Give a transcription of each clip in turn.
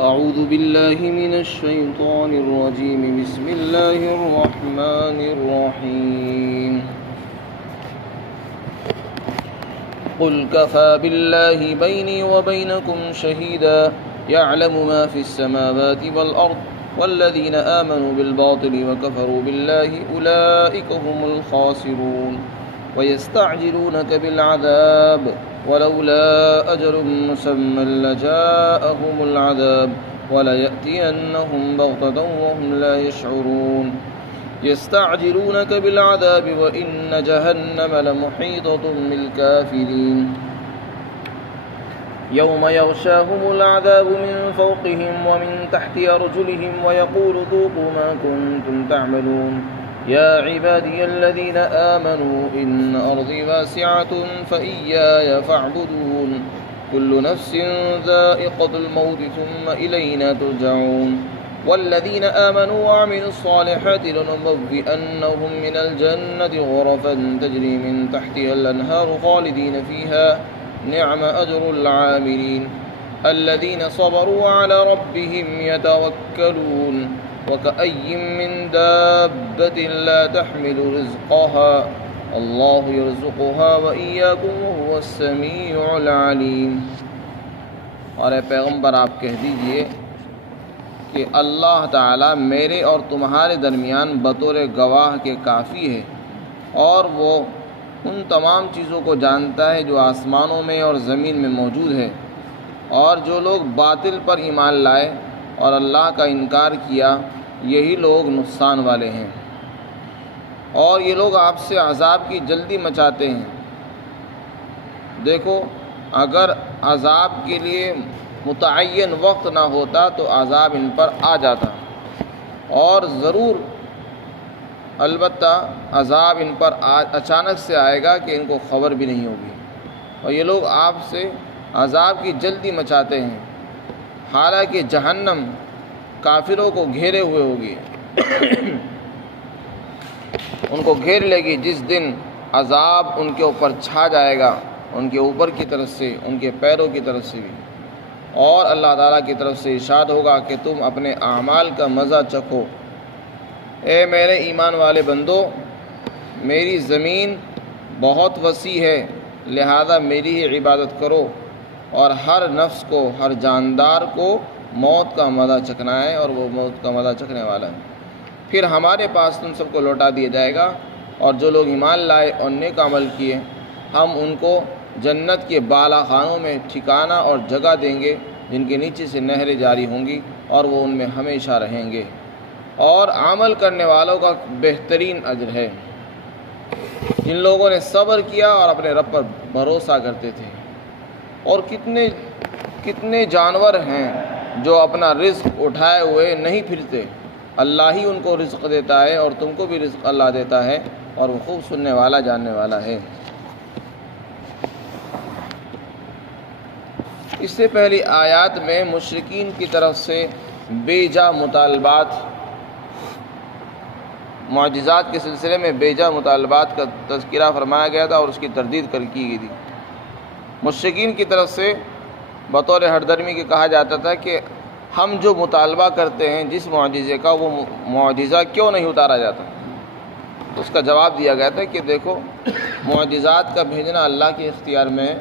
أعوذ بالله من الشيطان الرجيم بسم الله الرحمن الرحيم قل كفى بالله بيني وبينكم شهيدا يعلم ما في السماوات والأرض والذين آمنوا بالباطل وكفروا بالله أولئك هم الخاسرون ويستعجلونك بالعذاب ولولا أجل مسمى لجاءهم العذاب وليأتينهم بغتة وهم لا يشعرون يستعجلونك بالعذاب وإن جهنم لمحيطة بالكافرين يوم يغشاهم العذاب من فوقهم ومن تحت أرجلهم ويقول ذوقوا ما كنتم تعملون يا عبادي الذين آمنوا إن أرضي واسعة فإياي فاعبدون كل نفس ذائقة الموت ثم إلينا ترجعون والذين آمنوا وعملوا الصالحات لنبوئنهم من الجنة غرفا تجري من تحتها الأنهار خالدين فيها نعم أجر العاملين الذين صبروا على ربهم يتوكلون وكأي من دابة لا تحمل رزقها اللہ یرزقها وإياكم وهو السمیع العلیم۔ اور اے پیغمبر آپ کہہ دیجئے کہ اللہ تعالیٰ میرے اور تمہارے درمیان بطور گواہ کے کافی ہے، اور وہ ان تمام چیزوں کو جانتا ہے جو آسمانوں میں اور زمین میں موجود ہے، اور جو لوگ باطل پر ایمان لائے اور اللہ کا انکار کیا یہی لوگ نقصان والے ہیں، اور یہ لوگ آپ سے عذاب کی جلدی مچاتے ہیں۔ دیکھو، اگر عذاب کے لیے متعین وقت نہ ہوتا تو عذاب ان پر آ جاتا، اور ضرور البتہ عذاب ان پر اچانک سے آئے گا کہ ان کو خبر بھی نہیں ہوگی، اور یہ لوگ آپ سے عذاب کی جلدی مچاتے ہیں، حالانکہ جہنم کافروں کو گھیرے ہوئے ہوگی، ان کو گھیر لے گی جس دن عذاب ان کے اوپر چھا جائے گا، ان کے اوپر کی طرف سے، ان کے پیروں کی طرف سے بھی، اور اللہ تعالیٰ کی طرف سے ارشاد ہوگا کہ تم اپنے اعمال کا مزہ چکھو۔ اے میرے ایمان والے بندو، میری زمین بہت وسیع ہے، لہذا میری ہی عبادت کرو، اور ہر نفس کو، ہر جاندار کو موت کا مزہ چکھنا ہے، اور وہ موت کا مزہ چکھنے والا ہے۔ پھر ہمارے پاس تم سب کو لوٹا دیا جائے گا، اور جو لوگ ایمان لائے اور نیک عمل کیے ہم ان کو جنت کے بالا خانوں میں ٹھکانہ اور جگہ دیں گے جن کے نیچے سے نہریں جاری ہوں گی، اور وہ ان میں ہمیشہ رہیں گے، اور عمل کرنے والوں کا بہترین اجر ہے جن لوگوں نے صبر کیا اور اپنے رب پر بھروسہ کرتے تھے۔ اور کتنے جانور ہیں جو اپنا رزق اٹھائے ہوئے نہیں پھرتے، اللہ ہی ان کو رزق دیتا ہے، اور تم کو بھی رزق اللہ دیتا ہے، اور وہ خوب سننے والا جاننے والا ہے۔ اس سے پہلی آیات میں مشرکین کی طرف سے بے جا مطالبات، معجزات کے سلسلے میں بے جا مطالبات کا تذکرہ فرمایا گیا تھا، اور اس کی تردید کی گئی تھی۔ مشرکین کی طرف سے بطور ہردرمی کے کہا جاتا تھا کہ ہم جو مطالبہ کرتے ہیں جس معجزے کا، وہ معجزہ کیوں نہیں اتارا جاتا؟ تو اس کا جواب دیا گیا تھا کہ دیکھو، معجزات کا بھیجنا اللہ کے اختیار میں ہے،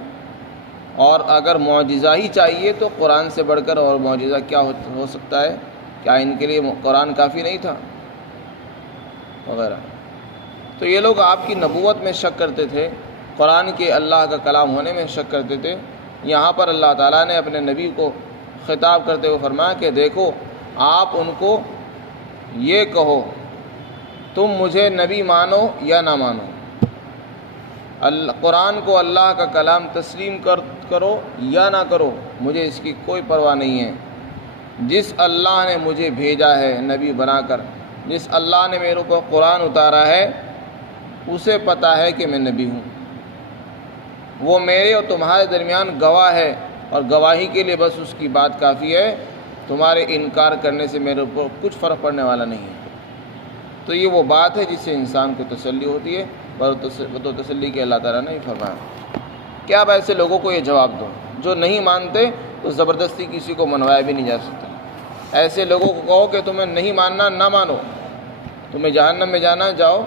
اور اگر معجزہ ہی چاہیے تو قرآن سے بڑھ کر اور معجزہ کیا ہو سکتا ہے؟ کیا ان کے لیے قرآن کافی نہیں تھا؟ وغیرہ۔ تو یہ لوگ آپ کی نبوت میں شک کرتے تھے، قرآن کے اللہ کا کلام ہونے میں شک کرتے تھے۔ یہاں پر اللہ تعالیٰ نے اپنے نبی کو خطاب کرتے ہوئے فرمایا کہ دیکھو، آپ ان کو یہ کہو، تم مجھے نبی مانو یا نہ مانو، قرآن کو اللہ کا کلام تسلیم کرو یا نہ کرو، مجھے اس کی کوئی پرواہ نہیں ہے۔ جس اللہ نے مجھے بھیجا ہے نبی بنا کر، جس اللہ نے میرے اوپر قرآن اتارا ہے، اسے پتہ ہے کہ میں نبی ہوں، وہ میرے اور تمہارے درمیان گواہ ہے، اور گواہی کے لیے بس اس کی بات کافی ہے، تمہارے انکار کرنے سے میرے اوپر کچھ فرق پڑنے والا نہیں ہے۔ تو یہ وہ بات ہے جس سے انسان کو تسلی ہوتی ہے، تو تسلی کے اللہ تعالیٰ نے فرمایا کہ آپ ایسے لوگوں کو یہ جواب دو جو نہیں مانتے، تو زبردستی کسی کو منوایا بھی نہیں جا سکتا۔ ایسے لوگوں کو کہو کہ تمہیں نہیں ماننا نہ مانو، تمہیں جہنم میں جانا جاؤ،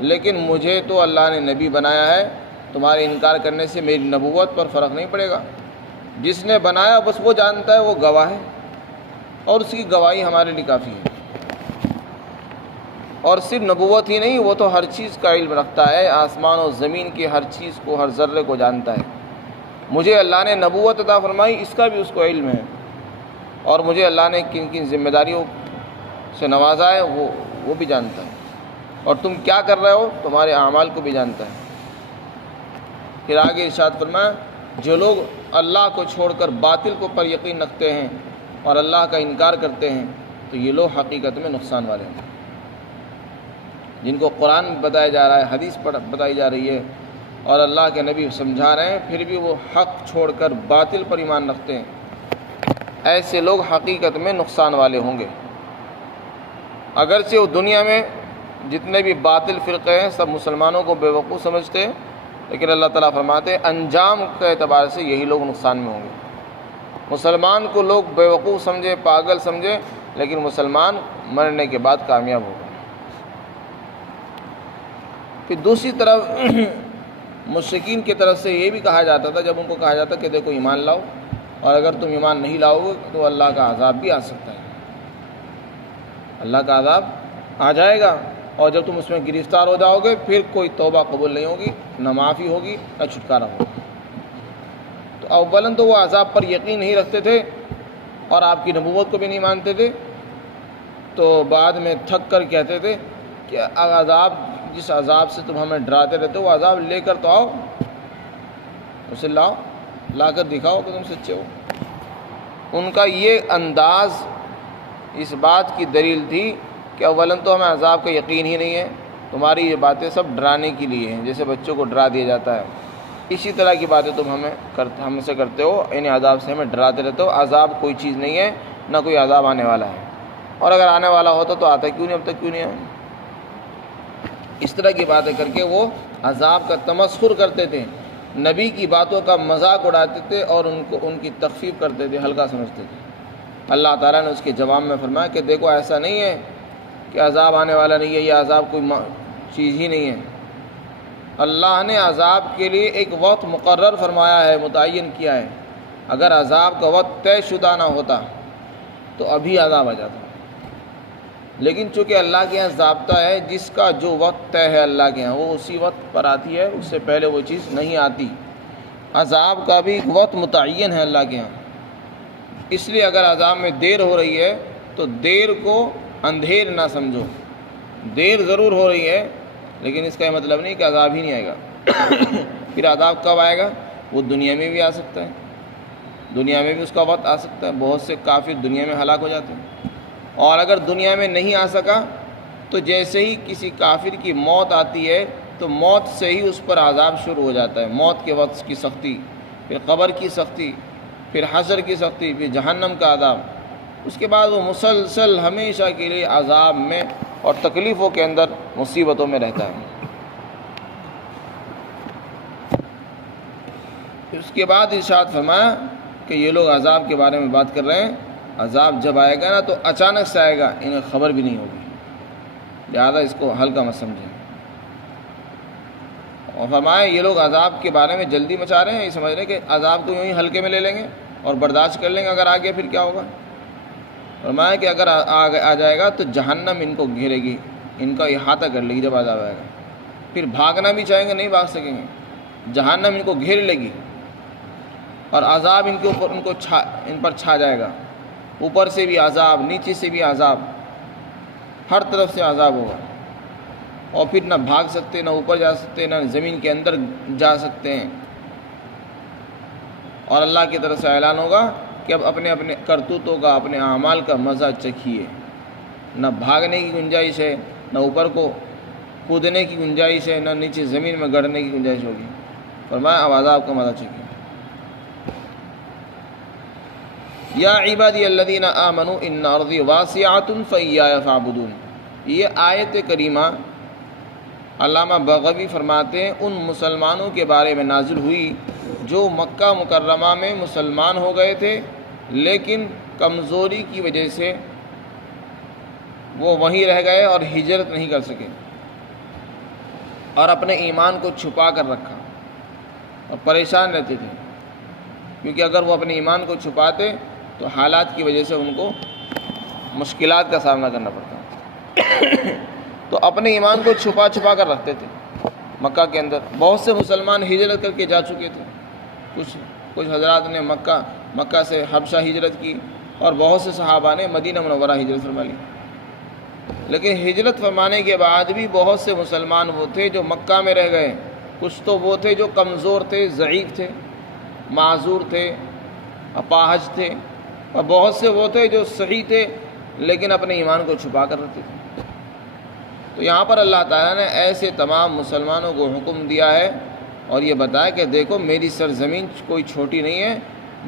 لیکن مجھے تو اللہ نے نبی بنایا ہے، تمہارے انکار کرنے سے میری نبوت پر فرق نہیں پڑے گا۔ جس نے بنایا بس وہ جانتا ہے، وہ گواہ ہے، اور اس کی گواہی ہمارے لیے کافی ہے۔ اور صرف نبوت ہی نہیں، وہ تو ہر چیز کا علم رکھتا ہے، آسمان و زمین کی ہر چیز کو، ہر ذرے کو جانتا ہے۔ مجھے اللہ نے نبوت عطا فرمائی، اس کا بھی اس کو علم ہے، اور مجھے اللہ نے کن کن ذمہ داریوں سے نوازا ہے وہ بھی جانتا ہے، اور تم کیا کر رہے ہو تمہارے اعمال کو بھی جانتا ہے۔ پھر آگے ارشاد فرمایا، جو لوگ اللہ کو چھوڑ کر باطل کو پر یقین رکھتے ہیں اور اللہ کا انکار کرتے ہیں تو یہ لوگ حقیقت میں نقصان والے ہیں۔ جن کو قرآن بتایا جا رہا ہے، حدیث بتائی جا رہی ہے، اور اللہ کے نبی سمجھا رہے ہیں، پھر بھی وہ حق چھوڑ کر باطل پر ایمان رکھتے ہیں، ایسے لوگ حقیقت میں نقصان والے ہوں گے۔ اگرچہ وہ دنیا میں جتنے بھی باطل فرقے ہیں سب مسلمانوں کو بے وقوف سمجھتے ہیں، لیکن اللہ تعالیٰ فرماتے ہیں انجام کے اعتبار سے یہی لوگ نقصان میں ہوں گے۔ مسلمان کو لوگ بے وقوف سمجھے، پاگل سمجھے، لیکن مسلمان مرنے کے بعد کامیاب ہوگا۔ پھر دوسری طرف مشرکین کی طرف سے یہ بھی کہا جاتا تھا، جب ان کو کہا جاتا کہ دیکھو ایمان لاؤ، اور اگر تم ایمان نہیں لاؤ گے تو اللہ کا عذاب بھی آ سکتا ہے، اللہ کا عذاب آ جائے گا، اور جب تم اس میں گرفتار ہو جاؤ گے پھر کوئی توبہ قبول نہیں ہوگی، نہ معافی ہوگی، نہ چھٹکارا ہوگا۔ تو اولاً تو وہ عذاب پر یقین نہیں رکھتے تھے اور آپ کی نبوت کو بھی نہیں مانتے تھے، تو بعد میں تھک کر کہتے تھے کہ عذاب، جس عذاب سے تم ہمیں ڈراتے رہتے ہو وہ عذاب لے کر تو آؤ، اسے لاؤ، لا کر دکھاؤ کہ تم سچے ہو۔ ان کا یہ انداز اس بات کی دلیل تھی کہ اولاً تو ہمیں عذاب کا یقین ہی نہیں ہے، تمہاری یہ باتیں سب ڈرانے کے لیے ہیں، جیسے بچوں کو ڈرا دیا جاتا ہے، اسی طرح کی باتیں تم ہم سے کرتے ہو، انہیں عذاب سے ہمیں ڈراتے رہتے ہو۔ عذاب کوئی چیز نہیں ہے، نہ کوئی عذاب آنے والا ہے، اور اگر آنے والا ہوتا تو آتا کیوں نہیں، اب تک کیوں نہیں آیا؟ اس طرح کی باتیں کر کے وہ عذاب کا تمسخر کرتے تھے، نبی کی باتوں کا مذاق اڑاتے تھے اور ان کی تخفیف کرتے تھے، ہلکا سمجھتے تھے۔ اللہ تعالیٰ نے اس کے جواب میں فرمایا کہ دیکھو ایسا نہیں ہے کہ عذاب آنے والا نہیں ہے، یہ عذاب کوئی چیز ہی نہیں ہے۔ اللہ نے عذاب کے لیے ایک وقت مقرر فرمایا ہے، متعین کیا ہے۔ اگر عذاب کا وقت طے شدہ نہ ہوتا تو ابھی عذاب آ جاتا، لیکن چونکہ اللہ کے یہاں ضابطہ ہے، جس کا جو وقت طے ہے اللہ کے یہاں وہ اسی وقت پر آتی ہے، اس سے پہلے وہ چیز نہیں آتی۔ عذاب کا بھی وقت متعین ہے اللہ کے یہاں، اس لیے اگر عذاب میں دیر ہو رہی ہے تو دیر کو اندھیر نہ سمجھو، دیر ضرور ہو رہی ہے لیکن اس کا یہ مطلب نہیں کہ عذاب ہی نہیں آئے گا۔ پھر عذاب کب آئے گا؟ وہ دنیا میں بھی آ سکتا ہے، دنیا میں بھی اس کا وقت آ سکتا ہے، بہت سے کافر دنیا میں ہلاک ہو جاتے ہیں، اور اگر دنیا میں نہیں آ سکا تو جیسے ہی کسی کافر کی موت آتی ہے تو موت سے ہی اس پر عذاب شروع ہو جاتا ہے، موت کے وقت کی سختی، پھر قبر کی سختی، پھر حشر کی سختی، پھر جہنم کا عذاب، اس کے بعد وہ مسلسل ہمیشہ کے لیے عذاب میں اور تکلیفوں کے اندر، مصیبتوں میں رہتا ہے۔ اس کے بعد ارشاد فرمایا کہ یہ لوگ عذاب کے بارے میں بات کر رہے ہیں، عذاب جب آئے گا نا تو اچانک سے آئے گا، انہیں خبر بھی نہیں ہوگی، لہذا اس کو ہلکا مت سمجھیں۔ اور فرمایا یہ لوگ عذاب کے بارے میں جلدی مچا رہے ہیں، یہ سمجھ رہے ہیں کہ عذاب کو یوں ہی ہلکے میں لے لیں گے اور برداشت کر لیں گے، اگر آ گیا پھر کیا ہوگا؟ فرمایا کہ اگر آ جائے گا تو جہنم ان کو گھیرے گی، ان کا احاطہ کر لے گی، جب عذاب آئے گا پھر بھاگنا بھی چاہیں گے نہیں بھاگ سکیں گے، جہنم ان کو گھیر لے گی اور عذاب ان کے اوپر ان پر چھا جائے گا، اوپر سے بھی عذاب، نیچے سے بھی عذاب، ہر طرف سے عذاب ہوگا، اور پھر نہ بھاگ سکتے، نہ اوپر جا سکتے، نہ زمین کے اندر جا سکتے ہیں، اور اللہ کی طرف سے اعلان ہوگا کہ اب اپنے اپنے کرتوتوں کا، اپنے اعمال کا مزہ چکھیے، نہ بھاگنے کی گنجائش ہے، نہ اوپر کو کودنے کی گنجائش ہے، نہ نیچے زمین میں گڑنے کی گنجائش ہوگی۔ فرمایا اب عذاب کا مزہ چکھیے۔ یا عبادی الذین آمنوا ان ارضی واسعۃ فایای فاعبدون، یہ آیت کریمہ علامہ بغوی فرماتے ہیں ان مسلمانوں کے بارے میں نازل ہوئی جو مکہ مکرمہ میں مسلمان ہو گئے تھے لیکن کمزوری کی وجہ سے وہ وہیں رہ گئے اور ہجرت نہیں کر سکے اور اپنے ایمان کو چھپا کر رکھا اور پریشان رہتے تھے، کیونکہ اگر وہ اپنے ایمان کو چھپاتے تو حالات کی وجہ سے ان کو مشکلات کا سامنا کرنا پڑتا۔ تو اپنے ایمان کو چھپا چھپا کر رکھتے تھے۔ مکہ کے اندر بہت سے مسلمان ہجرت کر کے جا چکے تھے، کچھ حضرات نے مکہ سے حبشہ ہجرت کی، اور بہت سے صحابہ نے مدینہ منورہ ہجرت فرما لی۔ لیکن ہجرت فرمانے کے بعد بھی بہت سے مسلمان وہ تھے جو مکہ میں رہ گئے، کچھ تو وہ تھے جو کمزور تھے، ضعیف تھے، معذور تھے، اپاہج تھے، اور بہت سے وہ تھے جو صحیح تھے لیکن اپنے ایمان کو چھپا کر رکھتے تھے۔ تو یہاں پر اللہ تعالیٰ نے ایسے تمام مسلمانوں کو حکم دیا ہے اور یہ بتایا کہ دیکھو میری سرزمین کوئی چھوٹی نہیں ہے،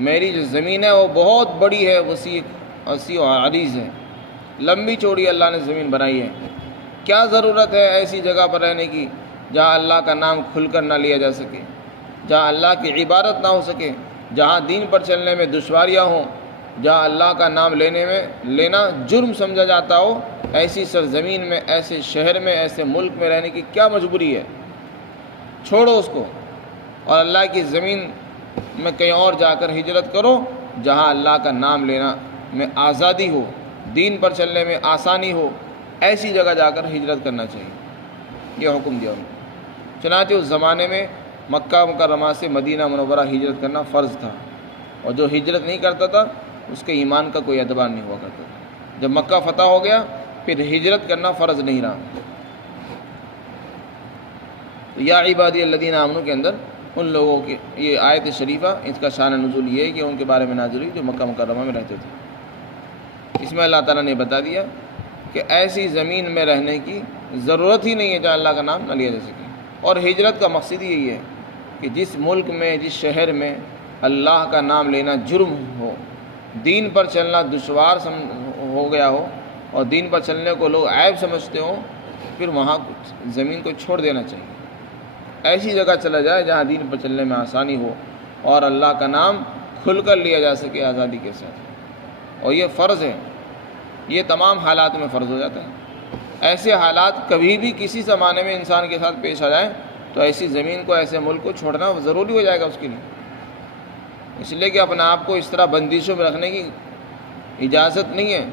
میری جو زمین ہے وہ بہت بڑی ہے، وسیع و عریض ہے، لمبی چوڑی اللہ نے زمین بنائی ہے۔ کیا ضرورت ہے ایسی جگہ پر رہنے کی جہاں اللہ کا نام کھل کر نہ لیا جا سکے، جہاں اللہ کی عبادت نہ ہو سکے، جہاں دین پر چلنے میں دشواریاں ہوں، جہاں اللہ کا نام لینا جرم سمجھا جاتا ہو، ایسی سرزمین میں، ایسے شہر میں، ایسے ملک میں رہنے کی کیا مجبوری ہے؟ چھوڑو اس کو اور اللہ کی زمین میں کہیں اور جا کر ہجرت کرو جہاں اللہ کا نام لینا میں آزادی ہو، دین پر چلنے میں آسانی ہو، ایسی جگہ جا کر ہجرت کرنا چاہیے۔ یہ حکم دیا انہوں نے۔ چنانچہ اس زمانے میں مکہ مکرمہ سے مدینہ منورہ ہجرت کرنا فرض تھا، اور جو ہجرت نہیں کرتا تھا اس کے ایمان کا کوئی اعتبار نہیں ہوا کرتا تھا۔ جب مکہ فتح ہو گیا پھر ہجرت کرنا فرض نہیں رہا۔ یا عبادی الذین آمنوا کے اندر ان لوگوں کی یہ آیت شریفہ، اس کا شان نزول یہ ہے کہ ان کے بارے میں نازل ہوئی جو مکہ مکرمہ میں رہتے تھے۔ اس میں اللہ تعالیٰ نے بتا دیا کہ ایسی زمین میں رہنے کی ضرورت ہی نہیں ہے جہاں اللہ کا نام نہ لیا جا سکے، اور ہجرت کا مقصد یہی ہے کہ جس ملک میں، جس شہر میں اللہ کا نام لینا جرم ہو، دین پر چلنا دشوار ہو گیا ہو اور دین پر چلنے کو لوگ عیب سمجھتے ہوں، پھر وہاں زمین کو چھوڑ دینا چاہیے۔ ایسی جگہ چلا جائے جہاں دین پر چلنے میں آسانی ہو اور اللہ کا نام کھل کر لیا جا سکے آزادی کے ساتھ، اور یہ فرض ہے، یہ تمام حالات میں فرض ہو جاتا ہے۔ ایسے حالات کبھی بھی کسی زمانے میں انسان کے ساتھ پیش آ جائیں تو ایسی زمین کو، ایسے ملک کو چھوڑنا ضروری ہو جائے گا اس کے لیے، اس لیے کہ اپنے آپ کو اس طرح بندشوں میں رکھنے کی اجازت نہیں ہے۔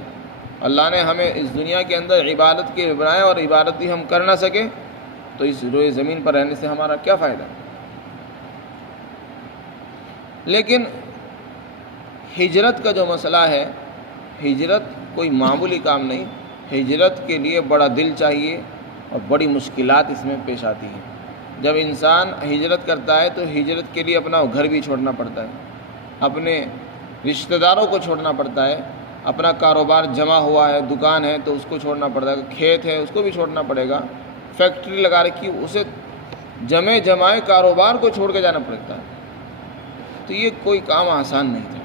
اللہ نے ہمیں اس دنیا کے اندر عبادت کے بنایا، اور عبادت ہی ہم کر نہ سکیں تو اس روئے زمین پر رہنے سے ہمارا کیا فائدہ؟ لیکن ہجرت کا جو مسئلہ ہے، ہجرت کوئی معمولی کام نہیں، ہجرت کے لیے بڑا دل چاہیے اور بڑی مشکلات اس میں پیش آتی ہیں۔ جب انسان ہجرت کرتا ہے تو ہجرت کے لیے اپنا گھر بھی چھوڑنا پڑتا ہے، اپنے رشتہ داروں کو چھوڑنا پڑتا ہے، اپنا کاروبار جمع ہوا ہے، دکان ہے تو اس کو چھوڑنا پڑتا ہے، کھیت ہے اس کو بھی چھوڑنا پڑے گا، فیکٹری لگا رکھی اسے جمائے کاروبار کو چھوڑ کے جانا پڑتا ہے۔ تو یہ کوئی کام آسان نہیں تھا۔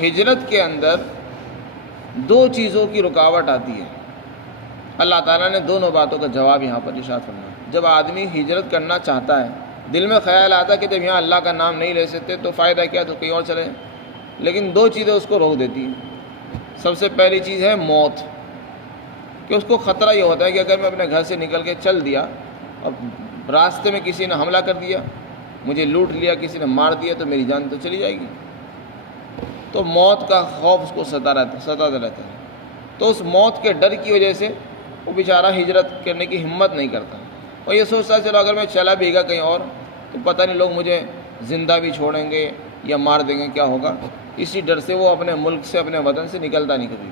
ہجرت کے اندر دو چیزوں کی رکاوٹ آتی ہے۔ اللہ تعالیٰ نے دونوں باتوں کا جواب یہاں پر ارشاد فرمایا۔ جب آدمی ہجرت کرنا چاہتا ہے، دل میں خیال آتا ہے کہ جب یہاں اللہ کا نام نہیں لے سکتے تو فائدہ کیا، تو کہیں اور چلے، لیکن دو چیزیں اس کو روک دیتی ہیں۔ سب سے پہلی چیز ہے موت، کہ اس کو خطرہ یہ ہوتا ہے کہ اگر میں اپنے گھر سے نکل کے چل دیا اور راستے میں کسی نے حملہ کر دیا، مجھے لوٹ لیا، کسی نے مار دیا تو میری جان تو چلی جائے گی۔ تو موت کا خوف اس کو ستاتا رہتا ہے۔ تو اس موت کے ڈر کی وجہ سے وہ بیچارہ ہجرت کرنے کی ہمت نہیں کرتا، اور یہ سوچتا ہے چلو اگر میں چلا بھی گا کہیں اور تو پتہ نہیں لوگ مجھے زندہ بھی چھوڑیں گے یا مار دیں گے، کیا ہوگا، اسی ڈر سے وہ اپنے ملک سے، اپنے وطن سے نکلتا نہیں کبھی۔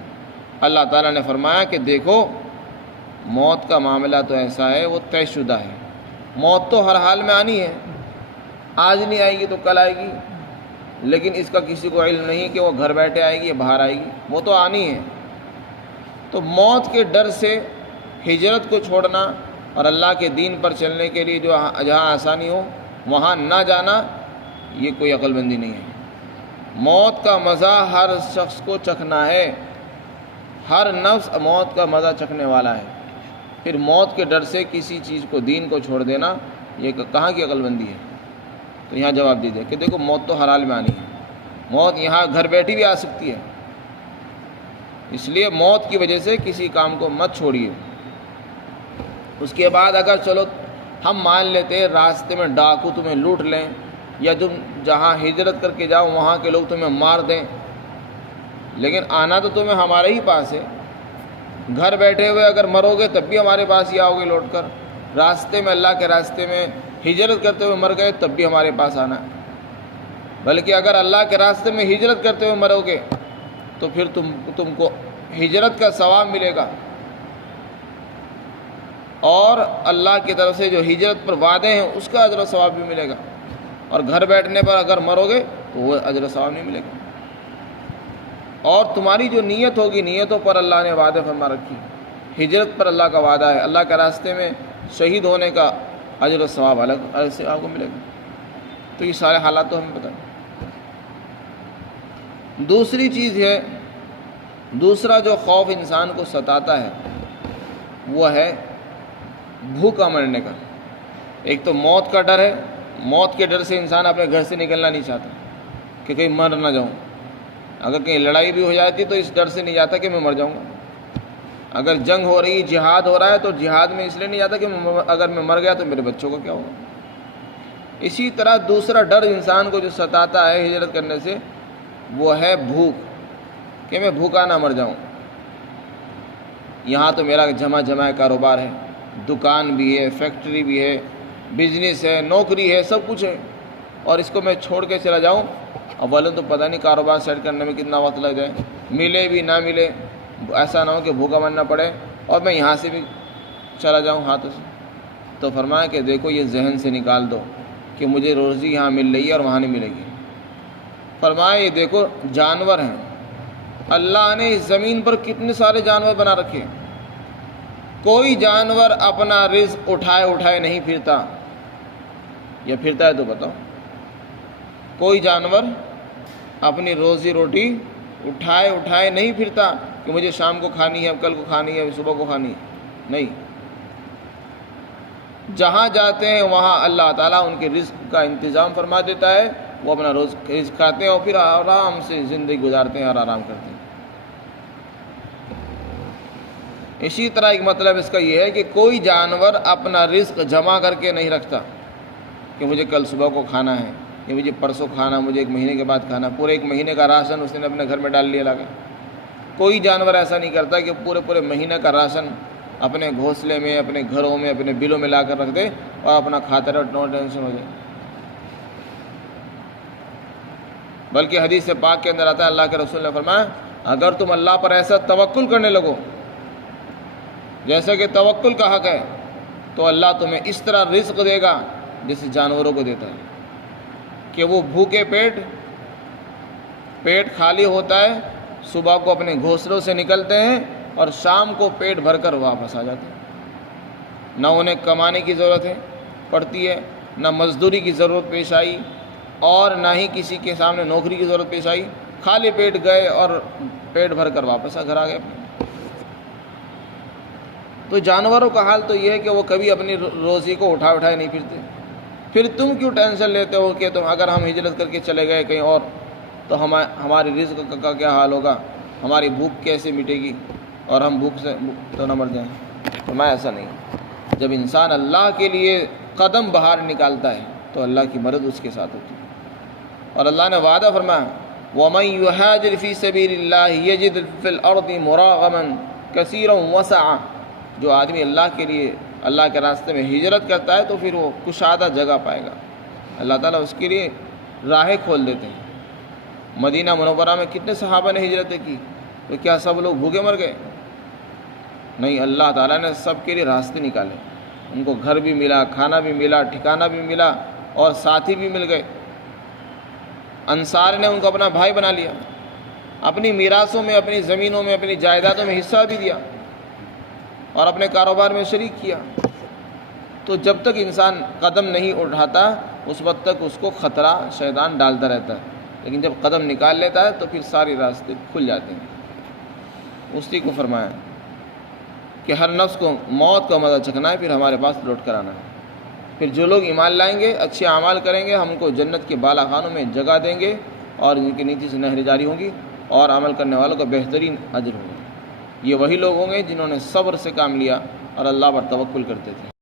اللہ تعالیٰ نے فرمایا کہ دیکھو موت کا معاملہ تو ایسا ہے، وہ طے شدہ ہے، موت تو ہر حال میں آنی ہے، آج نہیں آئے گی تو کل آئے گی، لیکن اس کا کسی کو علم نہیں کہ وہ گھر بیٹھے آئے گی یا باہر آئے گی، وہ تو آنی ہے۔ تو موت کے ڈر سے ہجرت کو چھوڑنا اور اللہ کے دین پر چلنے کے لیے جہاں آسانی ہو وہاں نہ جانا، یہ کوئی عقل مندی نہیں ہے۔ موت کا مزہ ہر شخص کو چکھنا ہے، ہر نفس موت کا مزہ چکھنے والا ہے، پھر موت کے ڈر سے کسی چیز کو، دین کو چھوڑ دینا، یہ کہاں کی عقل مندی ہے؟ تو یہاں جواب دیجیے کہ دیکھو موت تو ہر حال میں آنی ہے، موت یہاں گھر بیٹھی بھی آ سکتی ہے، اس لیے موت کی وجہ سے کسی کام کو مت چھوڑیے۔ اس کے بعد اگر چلو ہم مان لیتے ہیں راستے میں ڈاکو تمہیں لوٹ لیں، یا تم جہاں ہجرت کر کے جاؤ وہاں کے لوگ تمہیں مار دیں، لیکن آنا تو تمہیں ہمارے ہی پاس ہے۔ گھر بیٹھے ہوئے اگر مرو گے تب بھی ہمارے پاس ہی آؤ گے لوٹ کر، راستے میں اللہ کے راستے میں ہجرت کرتے ہوئے مر گئے تب بھی ہمارے پاس آنا ہے۔ بلکہ اگر اللہ کے راستے میں ہجرت کرتے ہوئے مرو گے تو پھر تم کو ہجرت کا ثواب ملے گا، اور اللہ کی طرف سے جو ہجرت پر وعدے ہیں اس کا اجر و ثواب بھی ملے گا، اور گھر بیٹھنے پر اگر مرو گے تو وہ اجر و ثواب نہیں ملے گا۔ اور تمہاری جو نیت ہوگی، نیتوں پر اللہ نے وعدے فرما رکھی، ہجرت پر اللہ کا وعدہ ہے، اللہ کے راستے میں شہید ہونے کا اجر و ثواب الگ سے آپ کو ملے گا۔ تو یہ سارے حالات تو ہمیں بتائیں۔ دوسری چیز ہے، دوسرا جو خوف انسان کو ستاتا ہے وہ ہے بھوکا مرنے کا۔ ایک تو موت کا ڈر ہے، موت کے ڈر سے انسان اپنے گھر سے نکلنا نہیں چاہتا کہ کہیں مر نہ جاؤں۔ اگر کہیں لڑائی بھی ہو جاتی تو اس ڈر سے نہیں جاتا کہ میں مر جاؤں گا۔ اگر جنگ ہو رہی، جہاد ہو رہا ہے تو جہاد میں اس لیے نہیں جاتا کہ اگر میں مر گیا تو میرے بچوں کو کیا ہوگا۔ اسی طرح دوسرا ڈر انسان کو جو ستاتا ہے ہجرت کرنے سے وہ ہے بھوک، کہ میں بھوکا نہ مر جاؤں۔ یہاں تو میرا جمع کاروبار ہے، دکان بھی ہے، فیکٹری بھی ہے، بزنس ہے، نوکری ہے، سب کچھ ہے، اور اس کو میں چھوڑ کے چلا جاؤں، اولا تو پتہ نہیں کاروبار سیٹ کرنے میں کتنا وقت لگ جائے، ملے بھی نہ ملے، ایسا نہ ہو کہ بھوکا مرنا پڑے اور میں یہاں سے بھی چلا جاؤں ہاتھوں سے۔ تو فرمایا کہ دیکھو یہ ذہن سے نکال دو کہ مجھے روزی یہاں مل رہی ہے اور وہاں نہیں ملے گی۔ فرمایا یہ دیکھو جانور ہیں، اللہ نے اس زمین پر کتنے سارے جانور بنا رکھے، کوئی جانور اپنا رزق اٹھائے نہیں پھرتا، یا پھرتا ہے تو بتاؤ؟ کوئی جانور اپنی روزی روٹی اٹھائے نہیں پھرتا کہ مجھے شام کو کھانی ہے، اب کل کو کھانی ہے، صبح کو کھانی ہے، نہیں۔ جہاں جاتے ہیں وہاں اللہ تعالیٰ ان کے رزق کا انتظام فرما دیتا ہے، وہ اپنا رزق کھاتے ہیں اور پھر آرام سے زندگی گزارتے ہیں اور آرام کرتے ہیں۔ اسی طرح ایک مطلب اس کا یہ ہے کہ کوئی جانور اپنا رزق جمع کر کے نہیں رکھتا کہ مجھے کل صبح کو کھانا ہے، یا مجھے پرسوں کھانا، مجھے ایک مہینے کے بعد کھانا، پورے ایک مہینے کا راشن اس نے اپنے گھر میں ڈال لیا لا کے۔ کوئی جانور ایسا نہیں کرتا کہ پورے مہینے کا راشن اپنے گھونسلے میں، اپنے گھروں میں، اپنے بلوں میں لا کر رکھ دے اور اپنا کھاتا رہے، نو ٹینشن ہو جائے۔ بلکہ حدیث پاک کے اندر آتا ہے، اللہ کے رسول نے فرمایا اگر تم اللہ پر ایسا توکل کرنے لگو جیسے کہ توکل کا حق ہے، تو اللہ تمہیں اس طرح رزق دے گا جیسے جانوروں کو دیتا ہے، کہ وہ بھوکے پیٹ خالی ہوتا ہے، صبح کو اپنے گھونسلوں سے نکلتے ہیں اور شام کو پیٹ بھر کر واپس آ جاتے ہیں۔ نہ انہیں کمانے کی ضرورت پڑتی ہے، نہ مزدوری کی ضرورت پیش آئی، اور نہ ہی کسی کے سامنے نوکری کی ضرورت پیش آئی، خالی پیٹ گئے اور پیٹ بھر کر واپس گھر آ گئے۔ تو جانوروں کا حال تو یہ ہے کہ وہ کبھی اپنی روزی کو اٹھائے نہیں پھرتے۔ پھر تم کیوں ٹینشن لیتے ہو کہ تم اگر ہم ہجرت کر کے چلے گئے کہیں اور تو ہماری رزق کا کیا حال ہوگا، ہماری بھوک کیسے مٹے گی، اور ہم بھوک سے تو نہ مر جائیں۔ تو میں ایسا نہیں، جب انسان اللہ کے لیے قدم باہر نکالتا ہے تو اللہ کی مدد اس کے ساتھ ہوتی ہے۔ اور اللہ نے وعدہ فرمایا وَمَن يُهَاجِرْ فِي سَبِيلِ اللَّهِ يَجِدْ فِي الْأَرْضِ مُرَاغَمًا كَثِيرًا وَسَعًا، جو آدمی اللہ کے لیے اللہ کے راستے میں ہجرت کرتا ہے تو پھر وہ کشادہ جگہ پائے گا، اللہ تعالیٰ اس کے لیے راہیں کھول دیتے ہیں۔ مدینہ منورہ میں کتنے صحابہ نے ہجرتیں کی، تو کیا سب لوگ بھوکے مر گئے؟ نہیں، اللہ تعالیٰ نے سب کے لیے راستے نکالے، ان کو گھر بھی ملا، کھانا بھی ملا، ٹھکانہ بھی ملا، اور ساتھی بھی مل گئے۔ انصار نے ان کو اپنا بھائی بنا لیا، اپنی میراثوں میں، اپنی زمینوں میں، اپنی جائیدادوں میں حصہ بھی دیا، اور اپنے کاروبار میں شریک کیا۔ تو جب تک انسان قدم نہیں اٹھاتا اس وقت تک اس کو خطرہ شیطان ڈالتا رہتا ہے، لیکن جب قدم نکال لیتا ہے تو پھر سارے راستے کھل جاتے ہیں۔ اسی کو فرمایا کہ ہر نفس کو موت کا مزہ چکھنا ہے، پھر ہمارے پاس لوٹ کر آنا ہے۔ پھر جو لوگ ایمان لائیں گے، اچھے اعمال کریں گے، ہم کو جنت کے بالا خانوں میں جگہ دیں گے، اور ان کے نیچے سے نہریں جاری ہوں گی، اور عمل کرنے والوں کا بہترین اجر ہوگا۔ یہ وہی لوگ ہوں گے جنہوں نے صبر سے کام لیا اور اللہ پر توکل کرتے تھے۔